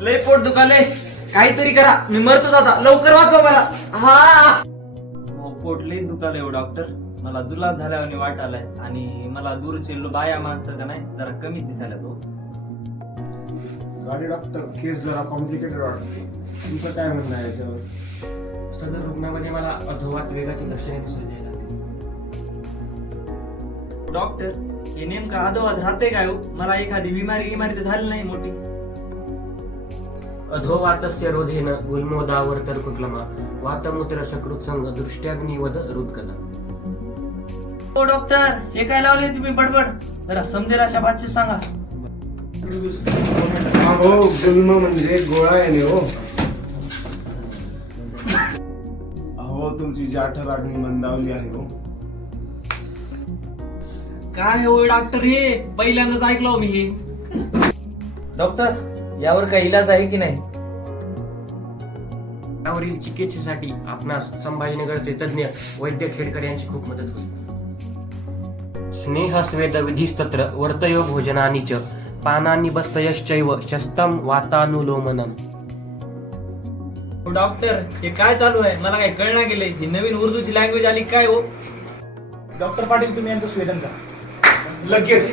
लय पोट दुखाले, काहीतरी करा, मी मरतो आता, लवकर वाचवा मला. हा पोट लय दुखाले हो डॉक्टर. मला जुलाब झाल्याने वाट आलाय आणि मला दूरचे बाया माणसं का नाही जरा कमी दिसायला तो. गाडी डॉक्टर, केस जरा कॉम्प्लिकेटेड वाटते. तुमचं काय म्हणणं आहे याच्यावर? सदर रुग्णामध्ये मला अधोवात वेगाची लक्षणे दिसून यायला लागली. डॉक्टर, हे नेमकं अधोवाद राहते काय हो? मला एखादी बिमारी तर झाली नाही मोठी. अधोवातस्य रोधेन गुल्मोदावर्तर्कुक्लमा वातमूत्र शकृत्संग दृष्ट्याग्निवद रुद्गता. हो डॉक्टर, हे काय लावले तुम्ही बडबड? जरा समजेल अशा भाषेत सांगा. हो, गुल्म म्हणजे गोळा येणे हो. अहो, तुमची जाठराग्नी मंदावली आहे हो. काय हो डॉक्टर, हे पहिल्यांदाच ऐकलं मी हे. डॉक्टर, यावर काही इलाज आहे की नाही? यावरील चिकित्सेसाठी आपणास संभाजीनगरचे तज्ञ वैद्य खेडकर यांची खूप मदत होईल. स्नेह स्वेद विधिस्तत्र वर्तयो भोजनानि च पानानि बस्तयश्चैव शस्तं वातानुलोमनम. डॉक्टर, हे काय चालू आहे? मला काय कळना गेले. ही नवीन उर्दूची लँग्वेज आली काय हो? डॉक्टर पाटील, तुम्ही यांचं स्वेदन करा लगेच.